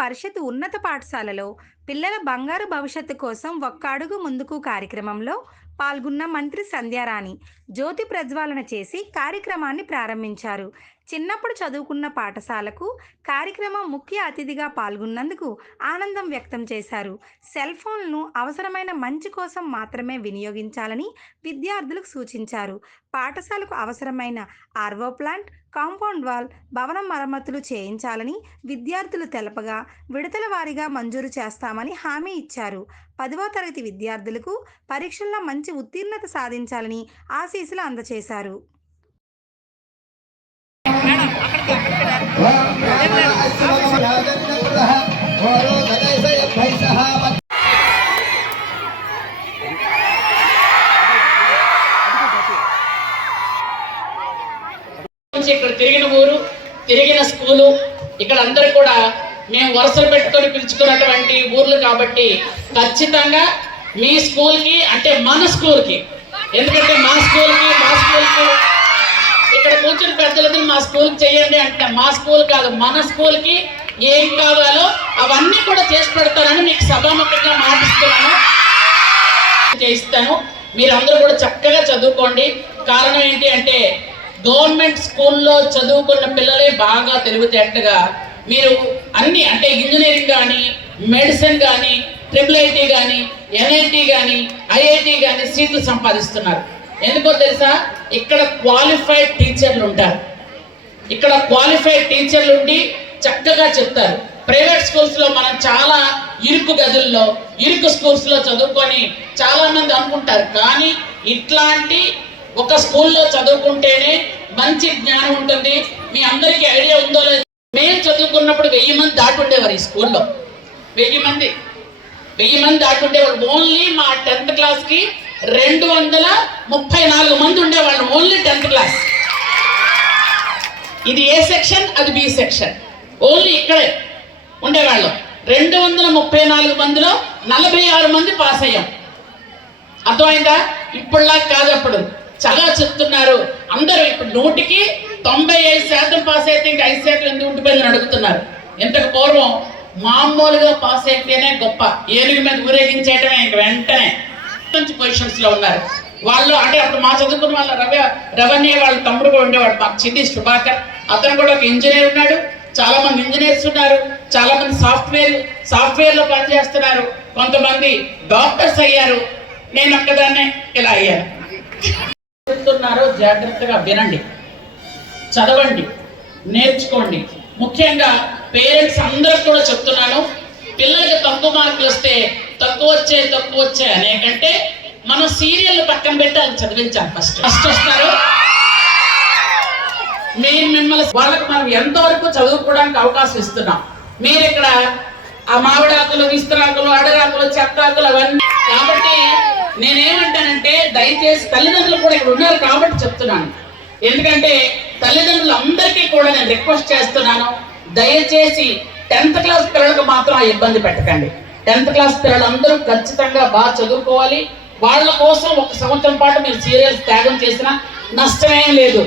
పరిషత్ ఉన్నత పాఠశాలలో పిల్లల బంగారు భవిష్యత్తు కోసం ఒక్క అడుగు ముందుకు కార్యక్రమంలో పాల్గొన్న మంత్రి సంధ్యారాణి జ్యోతి ప్రజ్వాలన చేసి కార్యక్రమాన్ని ప్రారంభించారు. చిన్నప్పుడు చదువుకున్న పాఠశాలకు కార్యక్రమం ముఖ్య అతిథిగా పాల్గొన్నందుకు ఆనందం వ్యక్తం చేశారు. సెల్ ఫోన్లను అవసరమైన మంచి కోసం మాత్రమే వినియోగించాలని విద్యార్థులకు సూచించారు. పాఠశాలకు అవసరమైన ఆర్వో ప్లాంట్, కాంపౌండ్ వాల్, భవనం మరమ్మతులు చేయించాలని విద్యార్థులు తెలపగా విడతల వారీగా మంజూరు చేస్తామని హామీ ఇచ్చారు. 10వ తరగతి విద్యార్థులకు పరీక్షల్లో మంచి ఉత్తీర్ణత సాధించాలని ఆశీస్సులు అందజేశారు. ఇక్కడ తిరిగిన ఊరు, తిరిగిన స్కూలు, ఇక్కడ అందరూ కూడా మేము వరుసలు పెట్టుకొని పిలుచుకున్నటువంటి ఊర్లు కాబట్టి ఖచ్చితంగా మీ స్కూల్కి అంటే మన స్కూల్కి, ఎందుకంటే మా స్కూల్కి ఇక్కడ కూర్చుని పెద్దలతో మా స్కూల్కి చేయండి అంటే మా స్కూల్ కాదు, మన స్కూల్కి ఏం కావాలో అవన్నీ కూడా చేసి పెడతారని మీకు సభాముఖంగా మాటిస్తున్నాను, చేయిస్తాను. మీరందరూ కూడా చక్కగా చదువుకోండి. కారణం ఏంటి అంటే గవర్నమెంట్ స్కూల్లో చదువుకున్న పిల్లలే బాగా తెలివితేటగా మీరు అన్ని అంటే ఇంజనీరింగ్ కానీ, మెడిసిన్ కానీ, ట్రిపుల్ కానీ, ఎన్ఐటి కానీ, ఐఐటి కానీ సీట్లు సంపాదిస్తున్నారు. ఎందుకో తెలుసా? ఇక్కడ క్వాలిఫైడ్ టీచర్లు ఉంటారు. ఇక్కడ క్వాలిఫైడ్ టీచర్లు ఉండి చక్కగా చెప్తారు. ప్రైవేట్ స్కూల్స్లో మనం చాలా ఇరుకు గదుల్లో, ఇరుకు స్కూల్స్లో చదువుకొని చాలా మంది అనుకుంటారు. కానీ ఇట్లాంటి ఒక స్కూల్లో చదువుకుంటేనే మంచి జ్ఞానం ఉంటుంది. మీ అందరికీ ఐడియా ఉందో లేదో, మేము చదువుకున్నప్పుడు 1000 మంది దాటుండేవారు. ఈ స్కూల్లో 1000 మంది దాటుండేవారు. ఓన్లీ మా 10th క్లాస్కి 234 మంది ఉండేవాళ్ళు. Only 10th class. ఇది ఏ సెక్షన్, అది బి సెక్షన్. ఓన్లీ ఇక్కడే ఉండేవాళ్ళం. 234 మందిలో 46 మంది పాస్ అయ్యాం. అర్థమైందా? ఇప్పుడులా కాదు, అప్పుడు చాలా చెప్తున్నారు అందరూ. ఇప్పుడు 100కి 95% పాస్ అయితే ఇంకా 5% ఎందుకు ఉండిపోయిందని అడుగుతున్నారు. ఇంతకు పూర్వం మామూలుగా పాస్ అయితేనే గొప్ప, ఏనుగు మీద ఊరేగించేయటమే. ఇంక వెంటనే మంచి పొజిషన్స్ లో ఉన్నారు వాళ్ళు. అంటే అప్పుడు మా చదువుకున్న వాళ్ళ రవణ్య వాళ్ళ తమ్ముడు కూడా ఉండేవాడు, మాకు చిన్ని సుభాకర్. అతను కూడా ఒక ఇంజనీర్ ఉన్నాడు. చాలా మంది ఇంజనీర్స్ ఉన్నారు. చాలా మంది సాఫ్ట్వేర్ లో పనిచేస్తున్నారు. కొంతమంది డాక్టర్స్ అయ్యారు. నేను ఒక్కదాన్నే ఇలా అయ్యాను. చెప్తున్నారో జాగ్రత్తగా వినండి, చదవండి, నేర్చుకోండి. ముఖ్యంగా పేరెంట్స్ అందరికి కూడా చెప్తున్నాను, పిల్లలకి తక్కువ మార్కులు వస్తే తక్కువ వచ్చాయి అనే కంటే మనం సీరియల్ పక్కన పెట్టి అది చదివించాలి. ఫస్ట్ వస్తారు. మిమ్మల్ని వాళ్ళకి మనం ఎంతవరకు చదువుకోవడానికి అవకాశం ఇస్తున్నాం. మీరు ఇక్కడ ఆ మామిడాకులు, విస్తరాకులు, అడరాకులు, చెత్తాకులు అవన్నీ. కాబట్టి నేనేమంటానంటే దయచేసి తల్లిదండ్రులు కూడా ఇక్కడ ఉన్నారు కాబట్టి చెప్తున్నాను. ఎందుకంటే తల్లిదండ్రులు అందరికీ కూడా నేను రిక్వెస్ట్ చేస్తున్నాను, దయచేసి 10th క్లాస్ పిల్లలకు మాత్రం ఆ ఇబ్బంది పెట్టకండి. 10th క్లాస్ పిల్లలందరూ ఖచ్చితంగా బాగా చదువుకోవాలి. వాళ్ళ కోసం 1 సంవత్సరం పాటు మీరు సీరియల్స్ త్యాగం చేసినా నష్టమేం లేదు.